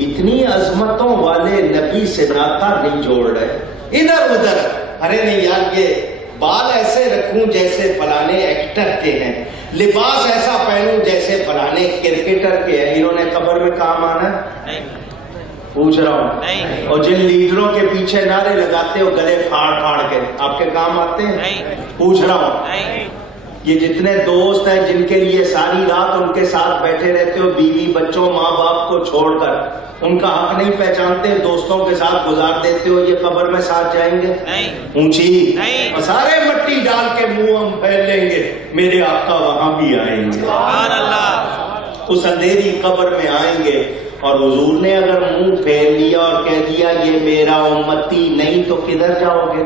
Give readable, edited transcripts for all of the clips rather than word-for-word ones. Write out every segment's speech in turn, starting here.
اتنی عظمتوں والے نبی سے ناتا نہیں جوڑ رہے، ادھر ادھر، ارے نہیں یار یہ بال ایسے رکھوں جیسے فلانے ایکٹر کے ہیں، لباس ایسا پہنوں جیسے فلانے کرکٹر کے ہیں، انہوں نے قبر میں کام آنا ہے؟ پوچھ رہا ہوں۔ اور جن لیڈروں کے پیچھے نعرے لگاتے ہو گلے پھاڑ پھاڑ کے، آپ کے کام آتے ہیں؟ پوچھ رہا ہوں۔ یہ جتنے دوست ہیں جن کے لیے ساری رات ان کے ساتھ بیٹھے رہتے ہو، بیوی بچوں ماں باپ کو چھوڑ کر، ان کا حق نہیں پہچانتے، دوستوں کے ساتھ گزار دیتے ہو، یہ قبر میں ساتھ جائیں گے؟ اونچی اور سارے مٹی ڈال کے منہ ہم پھیل لیں گے، میرے آقا وہاں بھی آئیں گے، سبحان اللہ، اس اندھیری قبر میں آئیں گے۔ اور حضور نے اگر منہ پھیل لیا اور کہہ دیا یہ میرا امتی نہیں تو کدھر جاؤ گے؟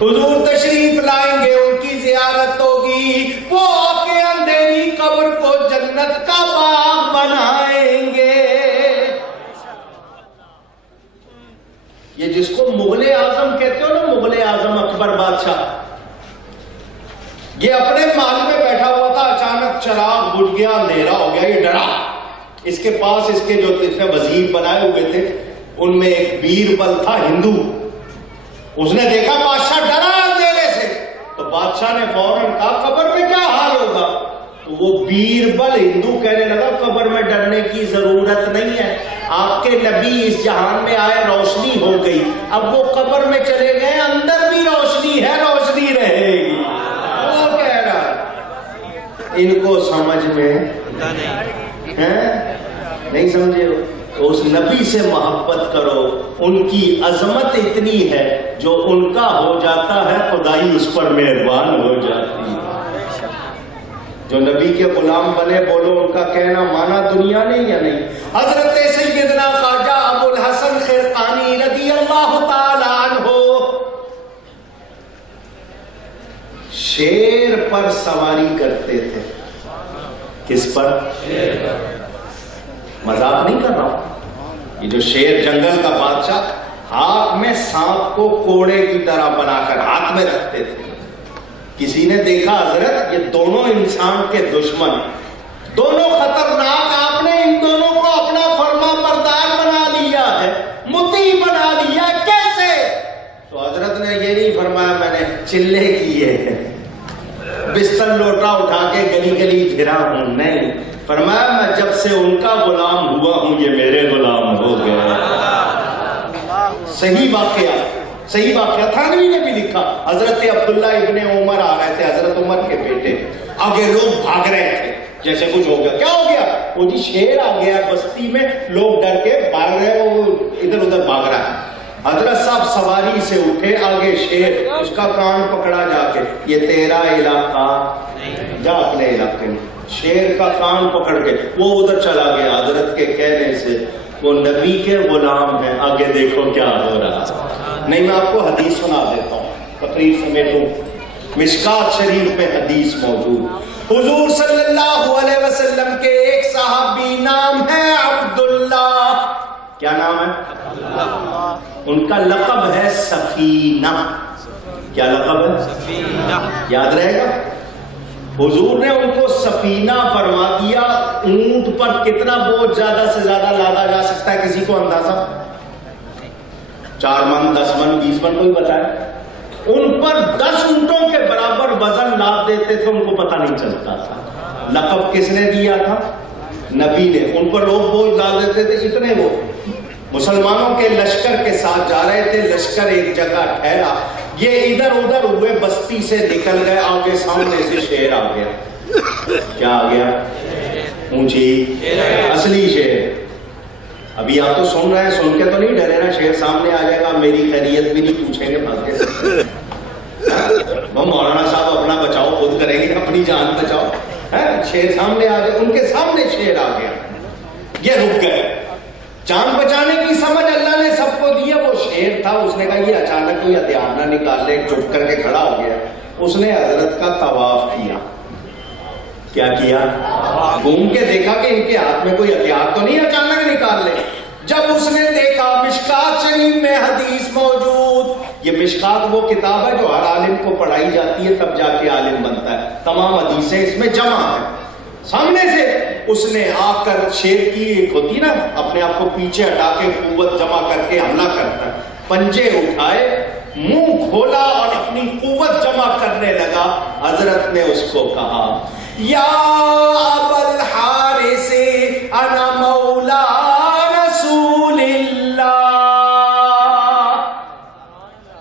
حضور تشریف لائیں گے، ان کی زیارت ہوگی، وہ آپ کے اندھیری قبر کو جنت کا باغ بنائیں گے۔ یہ جس کو مغل اعظم کہتے ہو نا، مغل اعظم اکبر بادشاہ، یہ اپنے محل میں بیٹھا ہوا تھا، اچانک چراغ بجھ گیا، اندھیرا ہو گیا، یہ ڈرا۔ اس کے پاس اس کے جو وزیر بنائے ہوئے تھے ان میں ایک بیربل تھا ہندو، اس نے دیکھا بادشاہ ڈرا اندھیرے سے، تو بادشاہ نے فوراً کہا قبر میں کیا حال ہوگا؟ تو وہ بیربل ہندو کہنے لگا قبر میں ڈرنے کی ضرورت نہیں ہے، آپ کے نبی اس جہان میں آئے، روشنی ہو گئی، اب وہ قبر میں چلے گئے، اندر بھی روشنی ہے، روشنی رہے گی۔ وہ کہہ رہا ان کو سمجھ میں نہیں سمجھے ہو؟ تو اس نبی سے محبت کرو، ان کی عظمت اتنی ہے جو ان کا ہو جاتا ہے خدائی اس پر مہربان ہو جاتی ہے۔ جو نبی کے غلام بنے، بولو ان کا کہنا مانا دنیا نے یا نہیں؟ حضرت سیدنا خواجہ ابو الحسن خرقانی رضی اللہ تعالی عنہ شیر پر سواری کرتے تھے۔ کس پر؟ مذاق نہیں کر رہا ہوں، یہ جو شیر جنگل کا بادشاہ ہاتھ میں سانپ کو کوڑے کی طرح بنا کر ہاتھ میں رکھتے تھے۔ کسی نے دیکھا حضرت یہ دونوں انسان کے دشمن، دونوں خطرناک، آپ نے ان دونوں کو اپنا فرما بردار بنا لیا ہے، مطیع بنا لیا، کیسے؟ تو حضرت نے یہ نہیں فرمایا میں نے چلے کیے ہیں، بستر لوٹا اٹھا کے گلی گلی پھرا ہوں، نہیں، فرمایا میں جب سے ان کا غلام ہوا ہوں یہ میرے غلام ہو گئے۔ صحیح واقعہ تھانوی نے بھی لکھا، حضرت عبداللہ ابن عمر آ رہے تھے، حضرت عمر کے بیٹے، آگے لوگ بھاگ رہے تھے، جیسے کچھ ہو گیا، کیا ہو گیا؟ وہ جی شیر آ گیا بستی میں، لوگ ڈر کے بھاگ رہے، وہ ادھر ادھر بھاگ رہا ہے۔ حضرت صاحب سواری سے اٹھے، آگے شیر، اس کا کان پکڑا جا کے، یہ تیرا علاقہ، جا اپنے علاقے میں، شیر کا کان پکڑ کے وہ ادھر چلا گیا۔ حضرت کے کہنے سے وہ نبی کے غلام ہیں، آگے دیکھو کیا ہو رہا ہے۔ نہیں میں آپ کو حدیث سنا دیتا ہوں، تقریر سمیٹوں، مشکات شریف میں حدیث موجود، حضور صلی اللہ علیہ وسلم کے ایک صحابی نام ہے عبداللہ، کیا نام ہے؟ ان کا لقب ہے سفینہ۔ کیا لقب ہے؟ سفینہ، یاد رہے گا؟ حضور نے ان کو سفینہ فرما دیا۔ اونٹ پر کتنا بوجھ زیادہ سے زیادہ لادا جا سکتا ہے، کسی کو اندازہ؟ 4 من، 10 من، 20 من، کوئی بتائے؟ ان پر 10 اونٹوں کے برابر وزن لاد دیتے تھے، ان کو پتہ نہیں چلتا تھا۔ لقب کس نے دیا تھا؟ نبی نے۔ ان پر لوگ بوجھ ڈال دیتے تھے، اتنے وہ مسلمانوں کے لشکر کے ساتھ جا رہے تھے، لشکر ایک جگہ ٹھہرا، یہ ادھر ادھر ہوئے، بستی سے نکل گئے، آگے سامنے سے شیر آ گیا۔ کیا آ گیا؟ اونچی اصلی شیر۔ ابھی آپ تو سن رہے ہیں، سن کے تو نہیں ڈرے نا، شیر سامنے آ جائے گا، میری خیریت بھی نہیں پوچھیں گے، بھاگ کے وہ مولانا صاحب اپنا بچاؤ خود کریں گے، اپنی جان بچاؤ۔ شیر سامنے آ گیا، ان کے سامنے شیر آ گیا، یہ رک گئے۔ جان بچانے کی سمجھ اللہ نے سب کو دیا، وہ شیر تھا، اس نے کہا یہ اچانک کوئی ہتھیار نہ نکال لے، چپ کر کے کھڑا ہو گیا۔ اس نے حضرت کا طواف کیا۔ کیا کیا؟ گھوم کے دیکھا کہ ان کے ہاتھ میں کوئی ہتھیار تو نہیں اچانک نکال لے۔ جب اس نے دیکھا، مشکات شریف میں حدیث موجود، یہ مشکات وہ کتاب ہے جو ہر عالم کو پڑھائی جاتی ہے، تب جا کے عالم بنتا ہے، تمام حدیثیں اس میں جمع ہیں۔ سامنے سے اس نے آ کر شیر کی ایک ہوتی نا اپنے آپ کو پیچھے ہٹا کے قوت جمع کر کے حملہ کرتا ہے، پنجے اٹھائے، منہ کھولا اور اپنی قوت جمع کرنے لگا. حضرت نے اس کو کہا یا ابا الحارث انا مولا رسول اللہ.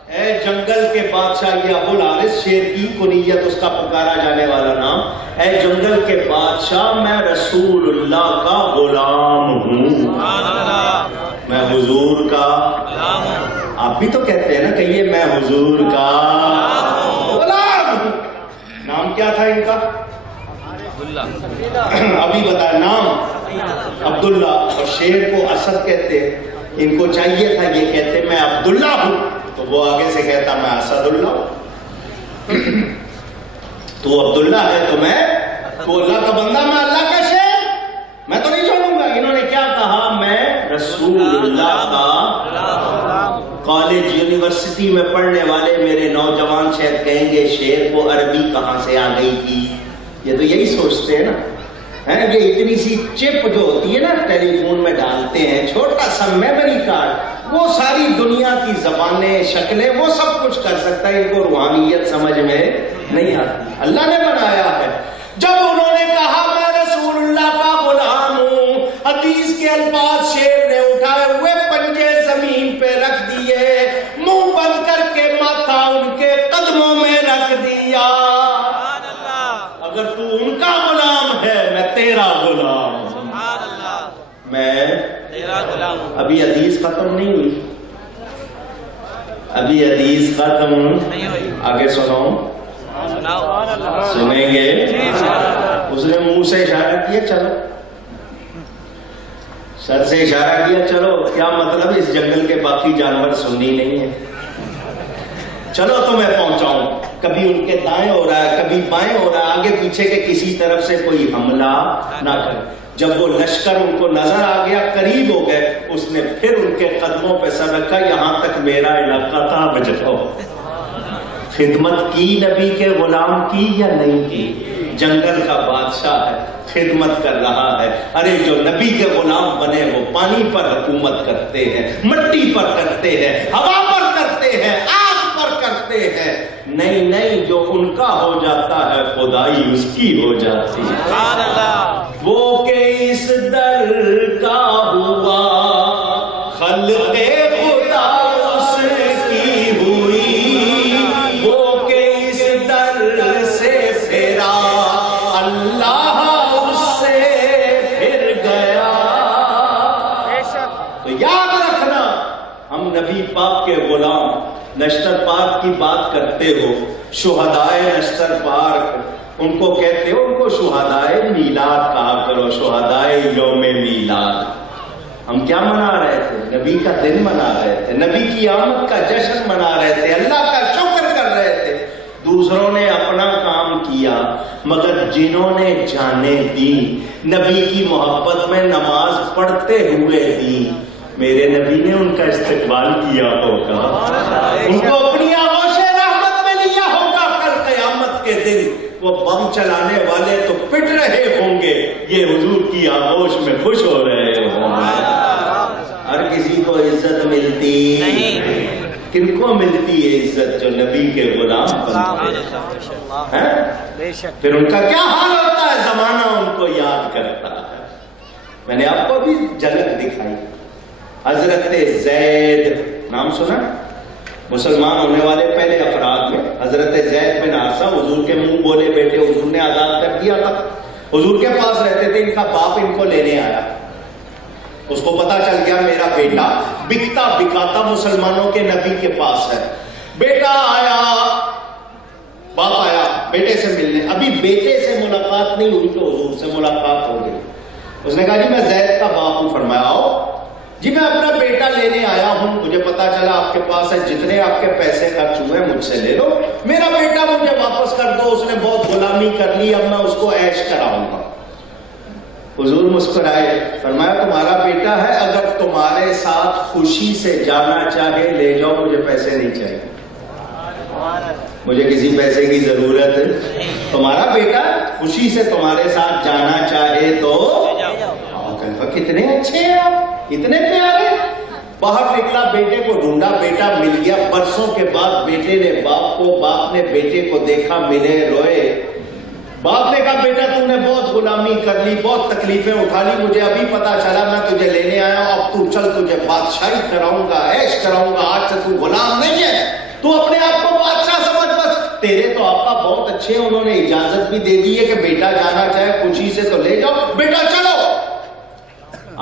اے جنگل کے بادشاہ، یہ ابو الحارث شیر کی کنیت، اس کا پکارا جانے والا نام. اے جنگل کے بادشاہ، میں رسول اللہ کا غلام ہوں، میں حضور کا غلام ہوں. آپ بھی تو کہتے ہیں نا کہیے میں حضور کا غلام ہوں. نام کیا تھا ان کا؟ ابھی بتایا نام عبداللہ. اور شیر کو اسد کہتے ہیں. ان کو چاہیے تھا یہ کہتے میں عبداللہ ہوں، تو وہ آگے سے کہتا میں اسد اللہ ہوں. تو عبداللہ ہے تو میں تو اللہ کا بندہ، میں اللہ کا شیر، میں تو نہیں چھوڑوں گا. انہوں نے کیا کہا؟ میں رسول اللہ کا. کالج یونیورسٹی میں پڑھنے والے میرے نوجوان شاید کہیں گے شیر کو عربی کہاں سے آ گئی تھی. یہ تو یہی سوچتے ہیں نا. یہ اتنی سی چپ جو ہوتی ہے نا ٹیلی فون میں ڈالتے ہیں، چھوٹا سا میموری کارڈ، وہ ساری دنیا کی زبانیں، شکلیں، وہ سب کچھ کر سکتا ہے. ان کو روحانیت سمجھ میں نہیں آتی. اللہ نے بنایا ہے. جب انہوں نے کہا میں رسول اللہ کا غلام ہوں، حدیث کے الفاظ شیر نے اٹھائے ہوئے پنجے زمین پہ رکھ دیے، منہ بند کر کے ماتھا ان کے قدموں میں رکھ دیا. اگر تو ان کا غلام ہے میں تیرا غلام ہوں، میں تیرا غلام ہوں. ابھی حدیث ختم نہیں ہوئی، ابھی حدیث ختم نہیں ہوئی. آگے سناؤں؟ سنیں گے؟ اس نے منہ سے اشارہ کیا چلو، سر سے اشارہ کیا چلو. کیا مطلب اس جنگل کے باقی جانور سنی نہیں ہے، چلو تو میں پہنچاؤں. کبھی ان کے دائیں ہو رہا ہے، کبھی بائیں ہو رہا ہے، آگے پیچھے کے کسی طرف سے کوئی حملہ نہ کرے. جب وہ لشکر ان کو نظر آ گیا، قریب ہو گئے، اس نے پھر ان کے قدموں پہ سر رکھا. یہاں تک میرا علاقہ تھا، بجاؤ. خدمت کی نبی کے غلام کی یا نہیں کی؟ جنگل کا بادشاہ ہے، خدمت کر رہا ہے. ارے جو نبی کے غلام بنے وہ پانی پر حکومت کرتے ہیں، مٹی پر کرتے ہیں، ہوا پر کرتے ہیں، آگ پر کرتے ہیں. نہیں نہیں، جو ان کا ہو جاتا ہے خدائی اس کی ہو جاتی ہے. وہ کہ اس در کا ہوا خلق خدا اس کی ہوئی، وہ کہ اس در سے پھرا اللہ اس سے پھر گیا. تو یاد رکھنا ہم نبی پاک کے غلام. نشتر پارک کی بات کرتے ہو، شہدائے نشتر پارک ان کو کہتے ہو، ان کو شہدائے میلاد کہا کرو، شہدائے یوم میلاد. ہم کیا منا رہے تھے؟ نبی کا دن منا رہے تھے، نبی کی آمد کا جشن منا رہے تھے، اللہ کا شکر کر رہے تھے. دوسروں نے اپنا کام کیا، مگر جنہوں نے جانیں دی، نبی کی محبت میں نماز پڑھتے ہوئے دی، میرے نبی نے ان کا استقبال کیا ہوگا، ان کو اپنی آغوش رحمت میں لیا ہوگا. کل قیامت کے دن وہ بم چلانے والے تو پٹ رہے ہوں گے، یہ حضور کی آغوش میں خوش ہو رہے ہوں گے. ہر کسی کو عزت ملتی نہیں. کن کو ملتی ہے عزت؟ جو نبی کے غلام بنتے ہیں. پھر ان کا کیا حال ہوتا ہے؟ زمانہ ان کو یاد کرتا ہے. میں نے آپ کو بھی جھلک دکھائی. حضرت زید نام سنا؟ مسلمان ہونے والے پہلے افراد میں حضرت زید بن حارثہ، حضور کے منہ بولے بیٹے حضور نے آزاد کر دیا تھا. حضور کے پاس رہتے تھے. ان کا باپ ان کو لینے آیا. اس کو پتا چل گیا میرا بیٹا بکتا بکاتا مسلمانوں کے نبی کے پاس ہے. بیٹا آیا، باپ آیا بیٹے سے ملنے. ابھی بیٹے سے ملاقات نہیں ہوئی تو حضور سے ملاقات ہو گئی. اس نے کہا جی میں زید کا باپ ہوں. فرمایا آؤ. جی میں اپنا بیٹا لینے آیا ہوں، مجھے پتا چلا آپ کے پاس ہے، جتنے آپ کے پیسے خرچ ہوئے مجھ سے لے لو، میرا بیٹا مجھے واپس کر دو، اس نے بہت غلامی کر لی، اب میں اس کو عیش کراؤں گا. حضور مسکرائے، فرمایا تمہارا بیٹا ہے، اگر تمہارے ساتھ خوشی سے جانا چاہے لے جاؤ، مجھے پیسے نہیں چاہیے، مجھے کسی پیسے کی ضرورت ہے. تمہارا بیٹا خوشی سے تمہارے ساتھ جانا چاہے تو کتنے اچھے ہیں آپ، اتنے پیارے. باہر نکلا، بیٹے کو ڈھونڈا، بیٹا مل گیا. برسوں کے بعد بیٹے نے باپ کو، باپ نے بیٹے کو دیکھا، ملے، روئے. باپ نے کہا بیٹا تم نے بہت غلامی کر لی، بہت تکلیفیں اٹھا لی، مجھے ابھی پتا چلا، میں تجھے لینے آیا ہوں، اب تو چل، تجھے بادشاہی کراؤں گا، عیش کراؤں گا، آج سے تو غلام نہیں ہے، تو اپنے آپ کو بادشاہ سمجھ. بس تیرے تو آقا بہت اچھے ہیں، انہوں نے اجازت بھی دے دی ہے کہ بیٹا جانا چاہے خوشی سے تو لے جاؤ، بیٹا چلو.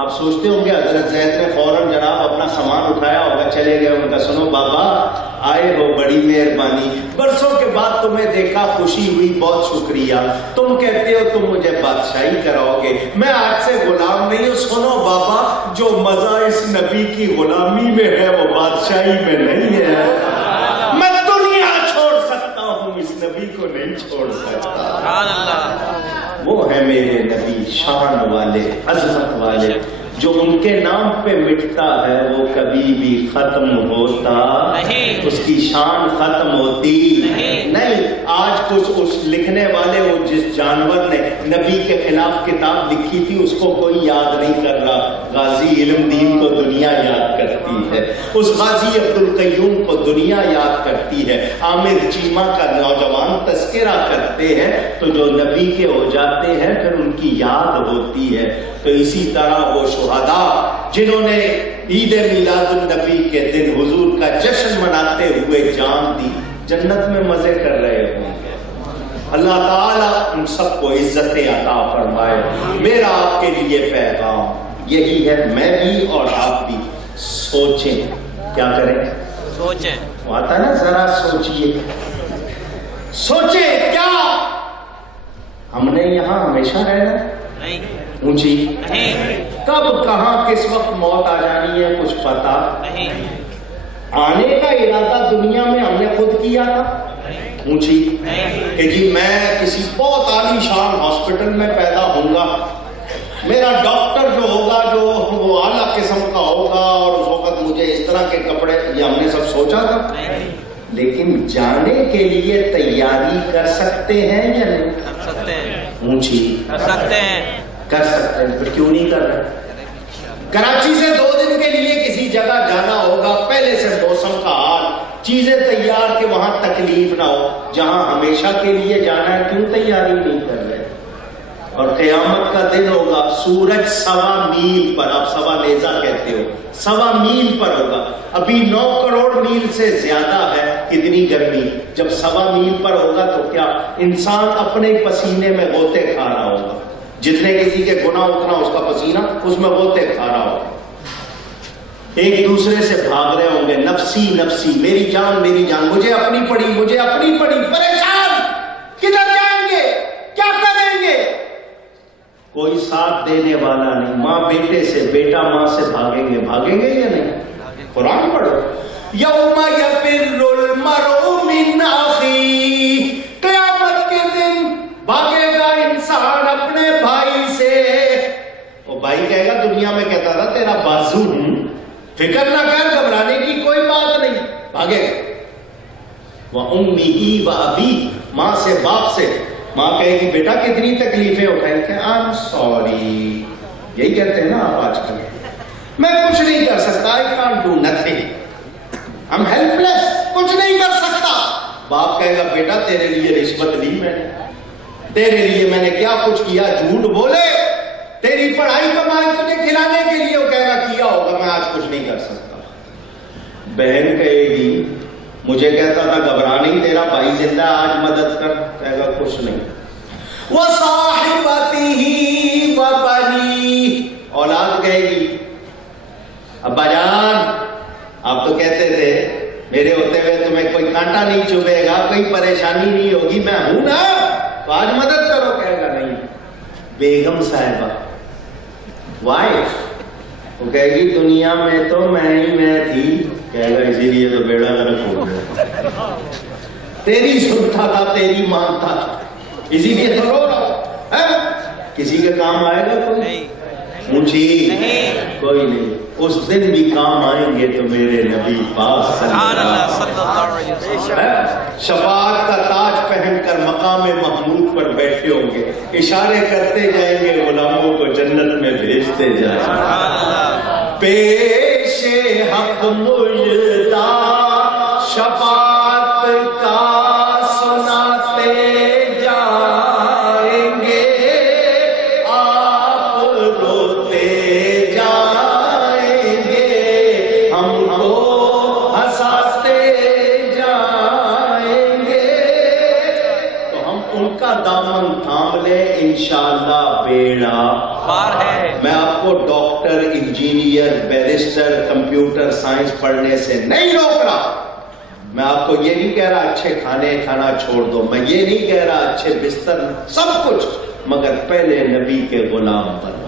آپ سوچتے ہوں گے حضرت زید نے فوراً جناب اپنا سامان اٹھایا ہوگا، چلے گئے. ان کا سنو بابا آئے ہو، بڑی مہربانی، برسوں کے بعد تمہیں دیکھا، خوشی ہوئی، بہت شکریہ. تم کہتے ہو تم مجھے بادشاہی کراؤ گے، میں آج سے غلام نہیں ہوں. سنو بابا، جو مزہ اس نبی کی غلامی میں ہے وہ بادشاہی میں نہیں ہے. میں دنیا چھوڑ سکتا ہوں، اس نبی کو نہیں چھوڑ سکتا. وہ ہے میرے نبی، شان والے، عظمت والے، جو ان کے نام پہ مٹتا ہے وہ کبھی بھی ختم ہوتا نہیں، اس کی شان ختم ہوتی نہیں. آج کچھ اس لکھنے والے، وہ جس جانور نے نبی کے خلاف کتاب لکھی تھی اس کو کوئی یاد نہیں کر رہا. غازی علم دین کو دنیا یاد کرتی ہے، اس غازی عبد القیوم کو دنیا یاد کرتی ہے. عامر چیمہ کا نوجوان تذکرہ کرتے ہیں تو جو نبی کے ہو جاتے ہیں پھر ان کی یاد ہوتی ہے. تو اسی طرح وہ شہداء جنہوں نے عید میلاد النبی کے دن حضور کا جشن مناتے ہوئے جان دی، جنت میں مزے کر رہے ہوں گے. اللہ تعالیٰ ان سب کو عزت عطا فرمائے. میرا آپ کے لیے پیغام یہی ہے، میں بھی اور آپ بھی سوچیں. کیا کریں؟ سوچیں. آتا ہے نا، ذرا سوچئے، سوچیں کیا ہم نے یہاں ہمیشہ رہنا نہیں؟ اونچی نہیں. کب کہاں کس وقت موت آ جانی ہے کچھ پتا نہیں. آنے کا ارادہ دنیا میں ہم نے خود کیا تھا. اونچی کہ جی میں کسی بہت عالی شان ہاسپٹل میں پیدا ہوں گا، میرا ڈاکٹر جو ہوگا جو وہ اعلیٰ قسم کا ہوگا، اور اس وقت مجھے اس طرح کے کپڑے، یہ ہم نے سب سوچا تھا. لیکن جانے کے لیے تیاری کر سکتے ہیں یا نہیں؟ کر سکتے ہیں. اونچی کر سکتے ہیں. کر سکتے ہیں، پھر کیوں نہیں کر رہے؟ کراچی سے 2 دن کے لیے کسی جگہ جانا ہوگا، پہلے سے موسم کا حال، چیزیں تیار کہ وہاں تکلیف نہ ہو. جہاں ہمیشہ کے لیے جانا ہے کیوں تیاری نہیں کر رہے؟ اور قیامت کا دن ہوگا، سورج 1.25 میل پر، آپ 1.25 نیزہ کہتے ہو، 1.25 میل پر ہوگا. ابھی 9 کروڑ میل سے زیادہ ہے اتنی گرمی. جب 1.25 میل پر ہوگا تو کیا انسان اپنے پسینے میں غوطے کھا رہا ہوگا، جتنے کسی کے گناہ اتنا اس کا پسینہ اس میں غوطے کھا رہا ہوگا. ایک دوسرے سے بھاگ رہے ہوں گے، نفسی نفسی، میری جان میری جان، مجھے اپنی پڑی، مجھے اپنی پڑی. پریشان، کدھر جائیں گے، کیا کریں گے؟ کوئی ساتھ دینے والا نہیں. ماں بیٹے سے، بیٹا ماں سے بھاگیں گے. بھاگیں گے یا نہیں؟ قرآن پڑھو. یوم یفر المرء من اخیہ، قیامت کے دن بھاگے گا انسان اپنے بھائی سے. وہ بھائی کہے گا دنیا میں کہتا تھا تیرا بازو ہوں، فکر نہ کر، گھبرانے کی کوئی بات نہیں. بھاگے گا. وَأُمِّهِ وَأَبِيهِ، ماں سے، باپ سے. ماں کہے گی بیٹا کتنی تکلیفیں اٹھائیں کہ I'm sorry، یہی کہتے ہیں نا آپ آج کل، میں کچھ نہیں کر سکتا، I can't do nothing، I'm helpless، کچھ نہیں کر سکتا. باپ کہے گا بیٹا تیرے لیے رشوت لی میں نے، تیرے لیے میں نے کیا کچھ کیا، جھوٹ بولے، تیری پڑھائی کمائی تجھے کھلانے کے لیے. وہ کہے گا کیا ہوگا، میں آج کچھ نہیں کر سکتا. بہن کہے گی مجھے کہتا تھا گھبرا نہیں، تیرا بھائی زندہ ہے، آج مدد کر. کہے گا کچھ نہیں. وَصَاحِبَتِهِ وَبَنِيهِ، اولاد کہے گی ابا جان آپ تو کہتے تھے میرے ہوتے ہوئے تمہیں کوئی کانٹا نہیں چبھے گا، کوئی پریشانی نہیں ہوگی، میں ہوں نا تو آج مدد کرو. کہے گا نہیں. بیگم صاحبہ، وائف، وہ کہے گی دنیا میں تو میں ہی میں تھی. کہے گا اسی لیے تو بیڑا غرق ہو گیا، تیری سنتا تھا، تیری مانتا تھا، اسی لیے تو رو رہا ہوں. کسی کے کام آئے گا کوئی؟ اونچی کوئی نہیں. اس دن بھی کام آئیں گے تو میرے نبی پاک صلی اللہ علیہ وسلم شفاعت کا تاج پہن کر مقام محمود پر بیٹھے ہوں گے, اشارے کرتے جائیں گے, غلاموں کو جنت میں بھیجتے جائیں گے. پیش حق مجدہ شفاعت کا سناتے جائیں گے, آپ روتے جائیں گے, ہم کو ہنساتے جائیں گے. تو ہم ان کا دامن تھام لیں, انشاءاللہ بیڑا پار ہے. میں آپ کو doctor, engineer, barrister, computer science پڑھنے سے نہیں روک رہا. میں آپ کو یہ نہیں کہہ رہا اچھے کھانے کھانا چھوڑ دو, میں یہ نہیں کہہ رہا اچھے بستر, سب کچھ, مگر پہلے نبی کے غلام بنو.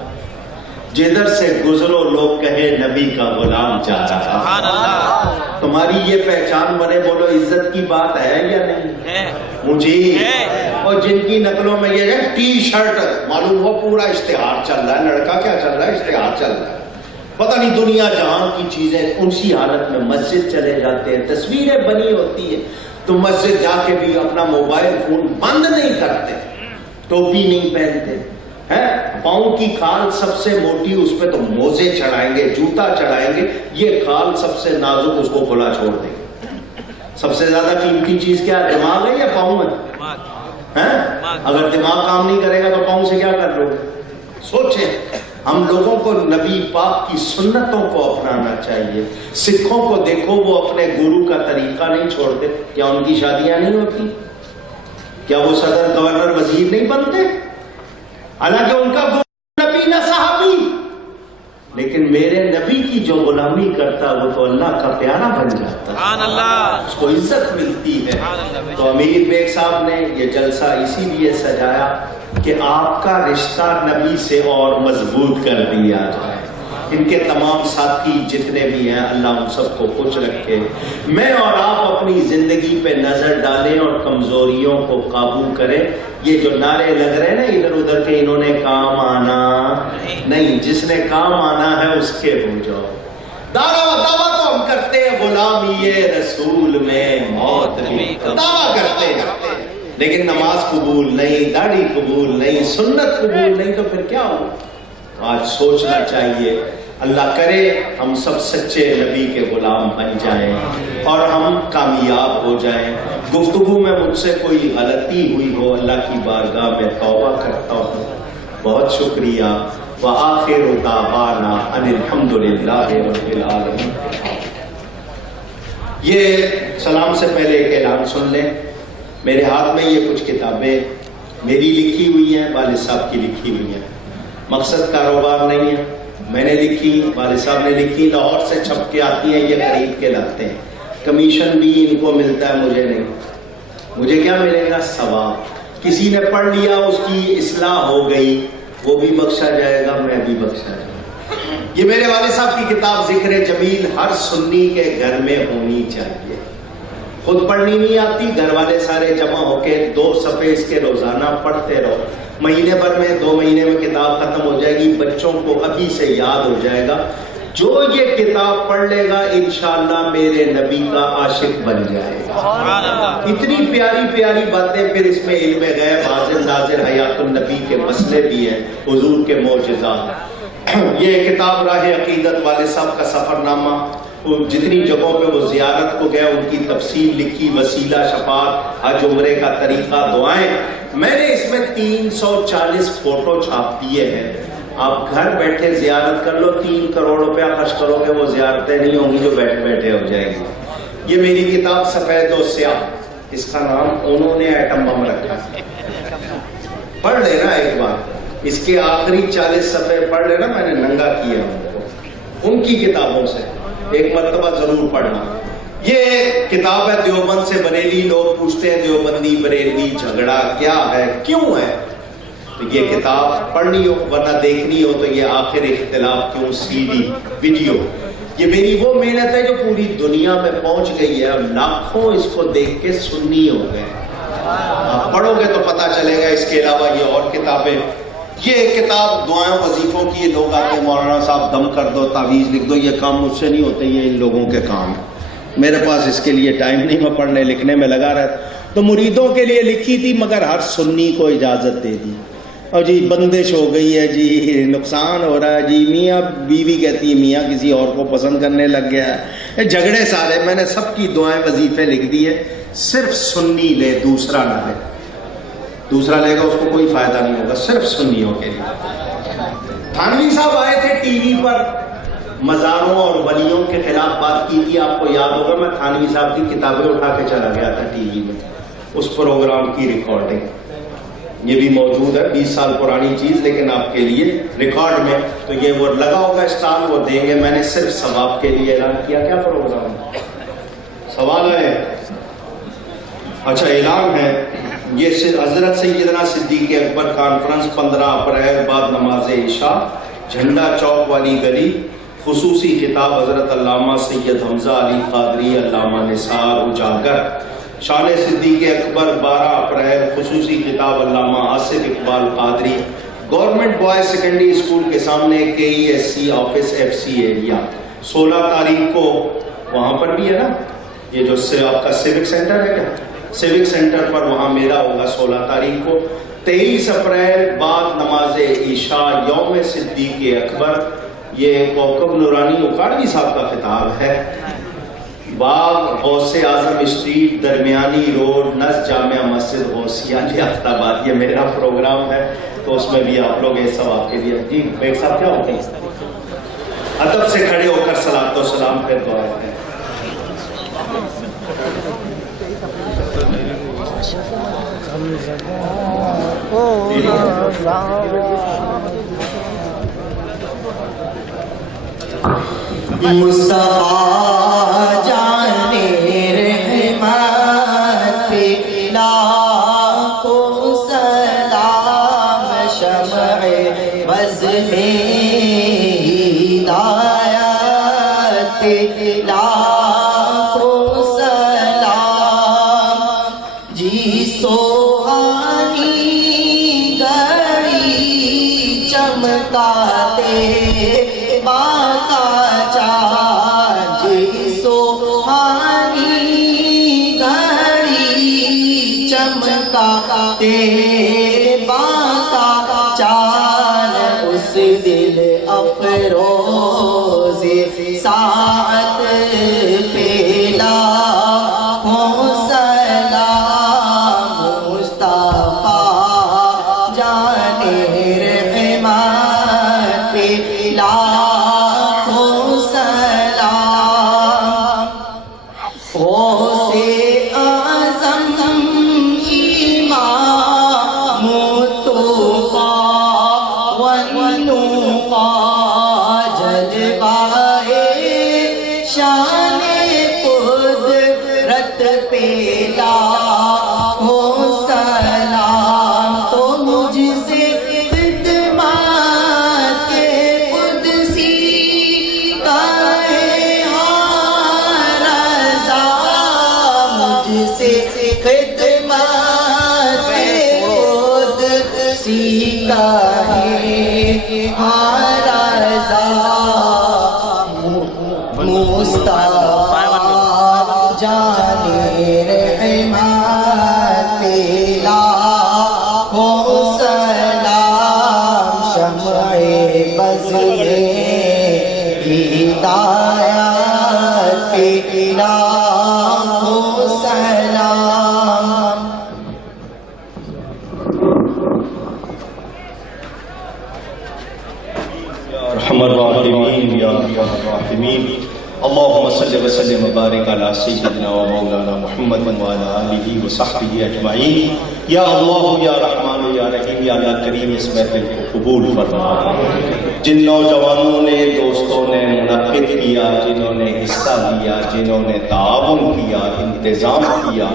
جدھر سے گزرو لوگ کہے نبی کا غلام جا رہا. تمہاری یہ پہچان بنے, بولو عزت کی بات ہے یا نہیں؟ مجھے اور جن کی نقلوں میں یہ ہے ٹی شرٹ, معلوم ہو پورا اشتہار چل رہا ہے, لڑکا کیا چل رہا ہے, اشتہار چل رہا ہے, پتہ نہیں دنیا جہان کی چیزیں, اسی حالت میں مسجد چلے جاتے ہیں, تصویریں بنی ہوتی ہے تو مسجد جا کے بھی اپنا موبائل فون بند نہیں کرتے, ٹوپی نہیں پہنتے ہیں, پاؤں کی کھال سب سے موٹی, اس پہ تو موزے چڑھائیں گے, جوتا چڑھائیں گے, یہ کھال سب سے نازک, اس کو کھلا چھوڑ دیں گے. سب سے زیادہ قیمتی چیز کیا ہے, دماغ ہے یا پاؤں ہے؟ اگر دماغ کام نہیں کرے گا تو پاؤں سے کیا کر لو گے؟ سوچیں. ہم لوگوں کو نبی پاک کی سنتوں کو اپنانا چاہیے. سکھوں کو دیکھو, وہ اپنے گرو کا طریقہ نہیں چھوڑتے. کیا ان کی شادیاں نہیں ہوتی؟ کیا وہ صدر, گورنر, وزیر نہیں بنتے؟ حالانکہ ان کا گرو نبی نہ صحابی. لیکن میرے نبی کی جو غلامی کرتا وہ تو اللہ کا پیارا بن جاتا, اس کو عزت ملتی ہے. تو امیر بیگ صاحب نے یہ جلسہ اسی لیے سجایا کہ آپ کا رشتہ نبی سے اور مضبوط کر دیا جائے. ان کے تمام ساتھی جتنے بھی ہیں, اللہ ان سب کو خوش رکھے. میں اور آپ اپنی زندگی پہ نظر ڈالیں اور کمزوریوں کو قابو کریں. یہ جو نعرے لگ رہے ہیں نا ادھر ادھر کے, انہوں نے کام آنا نہیں, جس نے کام آنا ہے اس کے ہو جاؤ. دعویٰ تو ہم کرتے ہیں غلامی رسول میں موت بھی, دعویٰ کرتے ہیں, لیکن نماز قبول نہیں, داڑھی قبول نہیں, سنت قبول نہیں, تو پھر کیا ہو؟ آج سوچنا چاہیے. اللہ کرے ہم سب سچے نبی کے غلام بن جائیں اور ہم کامیاب ہو جائیں. گفتگو میں مجھ سے کوئی غلطی ہوئی ہو, اللہ کی بارگاہ میں توبہ کرتا ہوں. بہت شکریہ. وآخر دعوانا ان الحمد للہ رب العالمین. یہ سلام سے پہلے ایک اعلان سن لیں. میرے ہاتھ میں یہ کچھ کتابیں میری لکھی ہوئی ہیں, والد صاحب کی لکھی ہوئی ہیں. مقصد کاروبار نہیں ہے, میں نے لکھی, والد صاحب نے لکھی, لاہور سے چھپ کے آتی ہیں, یہ خرید کے لاتے ہیں. کمیشن بھی ان کو ملتا ہے, مجھے نہیں. مجھے کیا ملے گا؟ ثواب. کسی نے پڑھ لیا, اس کی اصلاح ہو گئی, وہ بھی بخشا جائے گا, میں بھی بخشا جائے گا. یہ میرے والد صاحب کی کتاب ذکر جمیل ہر سنی کے گھر میں ہونی چاہیے. خود پڑھنی نہیں آتی, گھر والے سارے جمع ہو کے 2 صفحے اس کے روزانہ پڑھتے رہو. مہینے بھر میں 2 مہینے میں کتاب ختم ہو جائے گی. بچوں کو ابھی سے یاد ہو جائے گا. جو یہ کتاب پڑھ لے گا انشاءاللہ میرے نبی کا عاشق بن جائے گا. اتنی پیاری پیاری باتیں, پھر اس میں علم غیب, حاضر ناظر, حیات النبی کے مسئلے بھی ہیں, حضور کے معجزات. یہ کتاب راہ عقیدت, والد صاحب کا سفر نامہ, جتنی جگہوں پہ وہ زیارت کو گئے ان کی تفصیل لکھی, وسیلہ, شفاعت, حج عمرے کا طریقہ, دعائیں. میں نے اس میں 340 فوٹو چھاپ دیے ہیں. آپ گھر بیٹھے زیارت کر لو, 3 کروڑ روپیہ خرچ کرو گے, وہ زیارتیں نہیں ہوں گی جو بیٹھے بیٹھے ہو جائے گی. یہ میری کتاب سفید و سیاہ, اس کا نام انہوں نے ایٹم بم رکھا. پڑھ لینا ایک بار, اس کے آخری 40 صفحے پڑھ لینا, میں نے ننگا کیا ان کو. ان کی کتابوں سے ایک مرتبہ ضرور پڑھنا. یہ کتاب ہے دیوبند سے بریلی. لوگ پوچھتے ہیں دیوبندی بریلوی جھگڑا کیا ہے, کیوں ہے؟ تو یہ کتاب پڑھنی ہو, ورنہ دیکھنی ہو تو یہ آخر اختلاف کیوں سی ڈی ویڈیو. یہ میری وہ محنت ہے جو پوری دنیا میں پہنچ گئی ہے, اور لاکھوں اس کو دیکھ کے سنی ہو گئے. آپ پڑھو گے تو پتہ چلے گا. اس کے علاوہ یہ اور کتابیں یہ کتاب دعائیں وظیفوں کی، یہ لوگ آتے ہیں مولانا صاحب دم کر دو، تعویذ لکھ دو، یہ کام مجھ سے نہیں ہوتے، یہ ان لوگوں کے کام ہے، میرے پاس اس کے لیے ٹائم نہیں، میں پڑھنے لکھنے میں لگا رہتا. تو مریدوں کے لیے لکھی تھی، مگر ہر سنی کو اجازت دے دی. اور جی بندش ہو گئی ہے، جی نقصان ہو رہا ہے، جی میاں بیوی کہتی ہے میاں کسی اور کو پسند کرنے لگ گیا ہے، جھگڑے سارے. میں نے سب کی دعائیں وظیفے لکھ دی ہے، صرف سنی لے، دوسرا نہ لے. دوسرا لے گا اس کو کوئی فائدہ نہیں ہوگا، صرف سنیوں کے لیے. تھانوی صاحب آئے تھے ٹی وی پر، مزاروں اور ولیوں کے خلاف بات کی تھی، آپ کو یاد ہوگا. میں تھانوی صاحب کی کتابیں اٹھا کے چلا گیا تھا ٹی وی میں، اس پروگرام کی ریکارڈنگ یہ بھی موجود ہے، 20 سال پرانی چیز، لیکن آپ کے لیے ریکارڈ میں. تو یہ وہ لگا ہوگا اسٹال، وہ دیں گے. میں نے صرف ثواب کے لیے اعلان کیا. کیا پروگرام ہے؟ سوال ہے؟ اچھا اعلان ہے. یہ حضرت سیدنا صدیق اکبر کانفرنس 15 اپریل بعد نماز عشاء، جھنڈا چوک والی گلی. خصوصی خطاب حضرت علامہ سید حمزہ علی قادری، علامہ نثار اجاگر. شان صدیق اکبر 12 اپریل. خصوصی خطاب علامہ Asif Iqbal Qadri, government boys secondary school کے سامنے، KESC آفس FC ایریا. 16 تاریخ کو وہاں پر بھی ہے نا، یہ جو آپ کا سیوک سینٹر ہے، کیا سیوک سینٹر پر وہاں میلہ ہوگا 16 تاریخ کو. 23 اپریل بعد نماز عشاء، یوم صدیق اکبر. یہ کوکب نورانی اکاڑوی صاحب کا خطاب ہے. باغ غوث اعظم اسٹریٹ، درمیانی روڈ، نس جامع مسجد غوثیہ، لیاقت آباد. یہ میرا پروگرام ہے، تو اس میں بھی آپ لوگ اس ثواب کے لیے. جی بیگ صاحب کیا ہوتے ہیں؟ ادب سے کھڑے ہو کر صلاۃ و سلام پھر دعا ہے. مصطفیٰ جانے رحمت پہ لاکھوں سلام، شمع بز میں ہدایت پہ لاکھوں سلام. جی سوہانی گھڑی چمکاتے باقا چاند، جی سوہانی گھڑی چمکاتے باقا چاند. اس دل افروز ساعت پہ لاکھوں سلام. مصطفیٰ جانے رحمت پہ لاکھوں سلام. غوث اعظم امام التقیٰ والنقیٰ، جلوائے شان قدرت پہ لاکھوں سلام. تو مجھ سے خدمات قدسی کا ہے رضا، مجھ سے خدمات قدسی کا ہے رضا. مصطفیٰ جانے رحمت پہ لاکھوں سلام، شمع بز میں ہدایت پہ لاکھوں سلام. ارحم الراحمین یا ارحم الراحمین. اللهم صل وسلم وبارك على سيدنا ومولانا محمد وعلى آله وصحبه اجمعین. یا اللہ یا رحمان یا رحیم، یا اللہ کریم اس محفل کو قبول فرما. جن نوجوانوں نے، دوستوں نے منعقد کیا، جنہوں نے حصہ لیا، جنہوں نے تعاون کیا، انتظام کیا،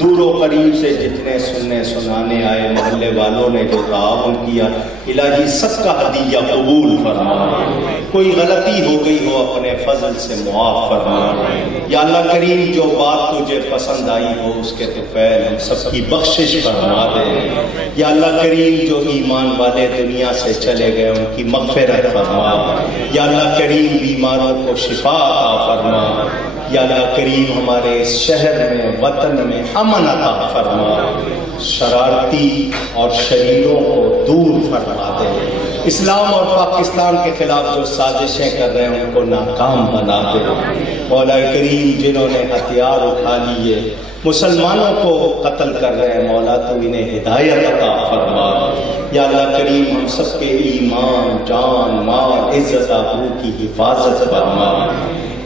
دور و قریب سے جتنے سننے سنانے آئے محلے والوں نے جو تعاون کیا، الہی سب کا ہدیہ قبول فرما، کوئی غلطی ہو گئی ہو اپنے فضل سے معاف فرما، یا اللہ کریم جو بات تجھے پسند آئی ہو اس کے طفیل ہم سب کی بخشش فرما دے، یا اللہ کریم جو ایمان والے دنیا سے چلے گئے ان کی مغفرت فرما، یا اللہ کریم بیماروں کو شفا عطا فرما، یا اللہ کریم ہمارے اس شہر میں وطن میں امن عطا فرما، شرارتی اور شریروں کو دور فرما دے، اسلام اور پاکستان کے خلاف جو سازشیں کر رہے ہیں ان کو ناکام بنا دے، مولا کریم جنہوں نے ہتھیار اٹھا لیے مسلمانوں کو قتل کر رہے ہیں مولا تو انہیں ہدایت عطا فرما، یا اللہ کریم ہم سب کے ایمان جان مال عزت آبرو کی حفاظت فرما،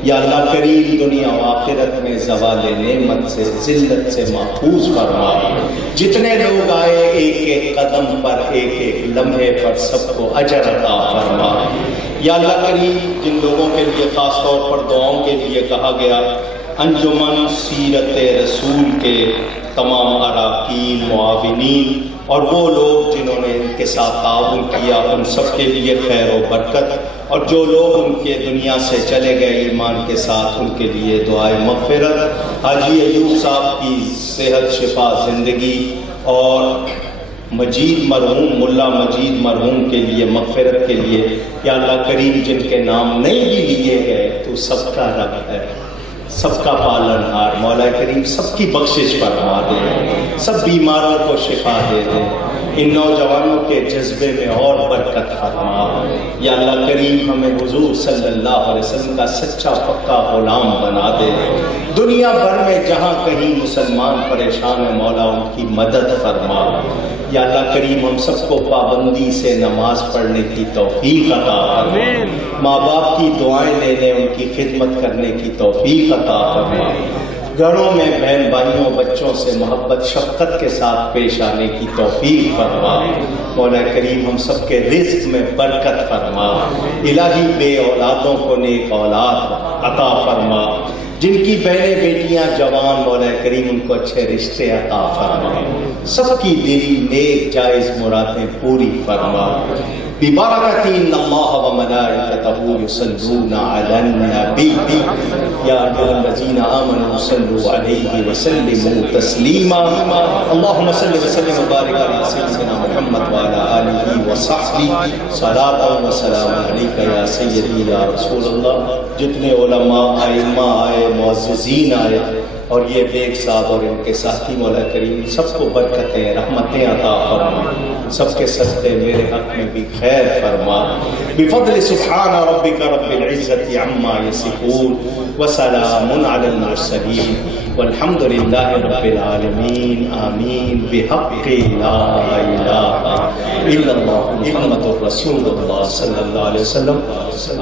یا اللہ کریم دنیا و آخرت میں زوال نعمت سے ذلت سے محفوظ فرما، جتنے لوگ آئے ایک ایک قدم پر ایک ایک لمحے پر سب کو اجر عطا فرما، یا اللہ کریم جن لوگوں کے لیے خاص طور پر دعاؤں کے لیے کہا گیا، انجمن سیرت رسول کے تمام اراکین معاونین اور وہ لوگ جنہوں نے ان کے ساتھ تعاون کیا ان سب کے لیے خیر و برکت، اور جو لوگ ان کے دنیا سے چلے گئے ایمان کے ساتھ ان کے لیے دعائے مغفرت، حاجی ایوب صاحب کی صحت شفا زندگی، اور مجید مرحوم ملا مجید مرحوم کے لیے مغفرت کے لیے، یا اللہ کریم جن کے نام نہیں بھی لیے گئے تو سب کا رب ہے، سب کا پالن ہار، مولا کریم سب کی بخشش فرما دے، سب بیماروں کو شفا دے دے، ان نوجوانوں کے جذبے میں اور برکت فرما، یا اللہ کریم ہمیں حضور صلی اللہ علیہ وسلم کا سچا پکا غلام بنا دے، دنیا بھر میں جہاں کہیں مسلمان پریشان ہیں مولا ان کی مدد فرما، یا اللہ کریم ہم سب کو پابندی سے نماز پڑھنے کی توفیق عطا فرما، ماں باپ کی دعائیں لینے ان کی خدمت کرنے کی توفیق عطا فرما، گھروں میں بہن بھائیوں بچوں سے محبت شفقت کے ساتھ پیش آنے کی توفیق فرما، مولا کریم ہم سب کے رزق میں برکت فرما، الہی بے اولادوں کو نیک اولاد عطا فرما، جن کی بہنیں بیٹیاں جوان مولا کریم ان کو اچھے رشتے عطا فرما، سب کی دلی نیک جائز مرادیں پوری فرما، ببرکت ان اللہ وملائکتہ یصلون علی النبی یا ایھا الذین آمنوا صلوا علیہ وسلموا تسلیما، اللہم صل وسلم وبارک علی سیدنا محمد وعلی آلہ وصحبہ صلاۃ و سلام علیک یا سیدی یا رسول اللہ۔ جتنے علماء ائمہ آئے معززین آئے اور یہ بیگ صاحب اور ان کے ساتھی مولا کریم سب کو برکتیں رحمتیں عطا فرما، سب کے صدقے میرے حق میں بھی خیر فرما، بفضل سبحان ربک رب العزت عما یصفون وسلام علی المرسلین والحمد للہ رب العالمین، آمین، بحق لا الہ الا اللہ محمد الرسول اللہ صلی اللہ علیہ وسلم۔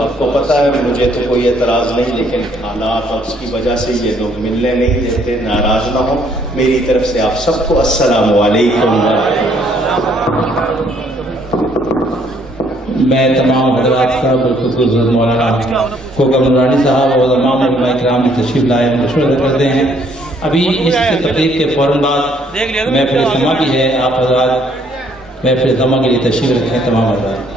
آپ کو پتہ ہے مجھے تو کوئی اعتراض نہیں، لیکن حالات اور اس کی وجہ سے یہ لوگ ملنے نہیں دیتے، ناراض نہ ہوں، میری طرف سے آپ سب کو السلام علیکم۔ میں تمام حضرات کا بالخصوص مولانا کوکب نورانی صاحب اور تمام علماء کرام کی تشریف لائے مشورہ کرتے ہیں۔ ابھی اس سے تقریر کے فوراً بعد محفل سما بھی ہے، آپ حضرات محفل سما کے لیے تشریف رکھیں تمام حضرات۔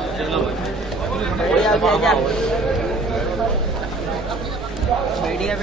میڈیا